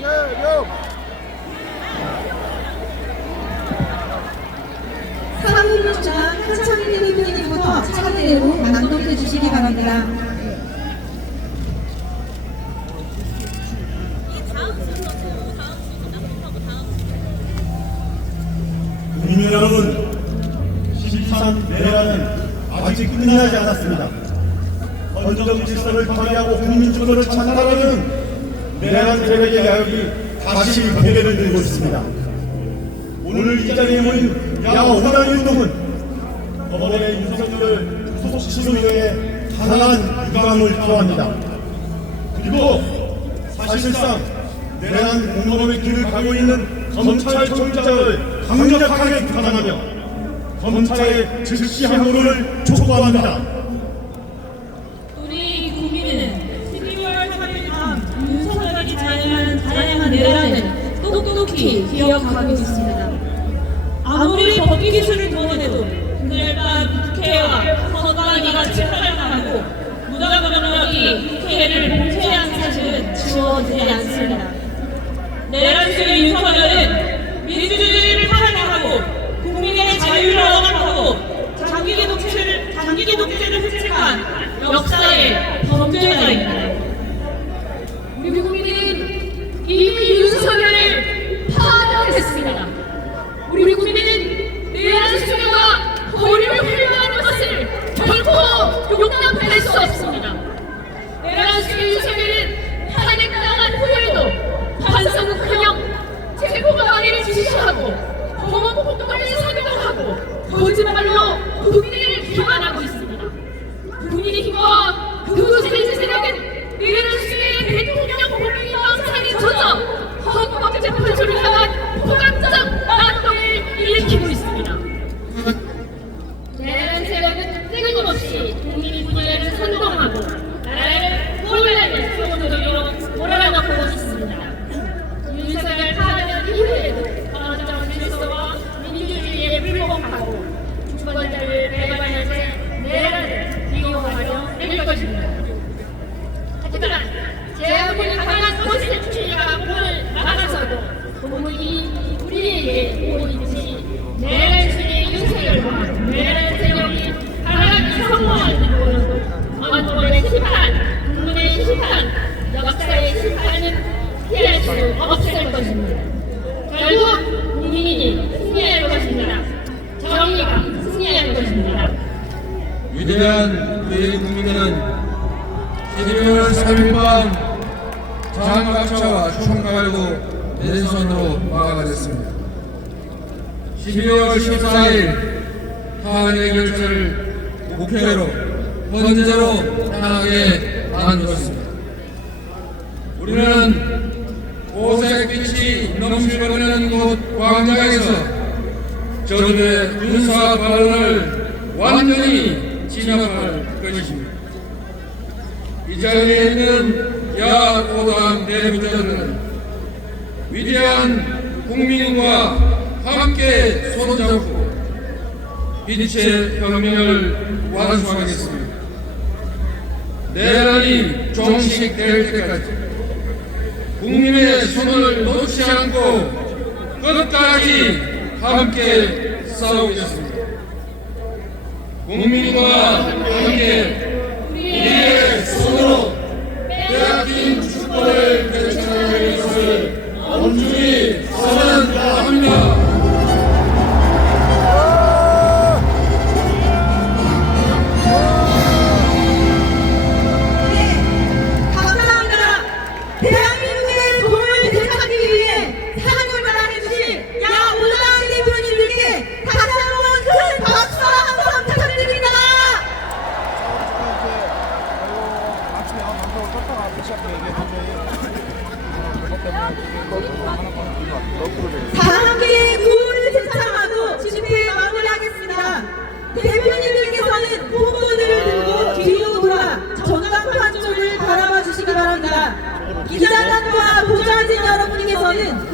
이재용 사랑으로자 한창희 대표님부터 차례대로 낭독해 주시기 바랍니다. 국민 여러분, 13매라는 아직 끝나지 않았습니다. 헌정 질서를 파괴하고 국민 주도를 찬탈하는 내란 세력의 야욕이 다시 고개를 들고 있습니다. 오늘 이 자리에 모인 야 5단 운동은 법원의 윤석열 소속 시민회에 강한 유감을 표합니다. 그리고 사실상 내란 공범의 길을 가고 있는 검찰총장을 강력하게 비판하며 검찰의 즉시 항고를 촉구합니다. 우리 국민은 12월 3일 밤 윤석열이 자행한 다양한 내란을 똑똑히 기억하고 있습니다. 아무리 법기 기술을 동원해도 그날 밤 국회와 선관위가 침탈당하고 무단변력이 국회를 봉쇄한 사실은 지워지지 않습니다. 내란주의 윤석열은 주 12월 3일 밤 장갑차와 총칼로 맨손으로 막아가 됐습니다. 12월 14일 탄핵 결정을 국회로 헌재로 향하게 만들었습니다. 우리는 오색빛이 넘실거리는 곳 광장에서 저들의 군사 발언을 완전히 진압할 것입니다. 이 자리에 있는 야오당 대표들은 위대한 국민과 함께 손잡고 빛의 혁명을 완수하겠습니다. 내란이 종식될 때까지 국민의 손을 놓지 않고 끝까지 함께 싸우겠습니다. 국민과 함께 여러분께서는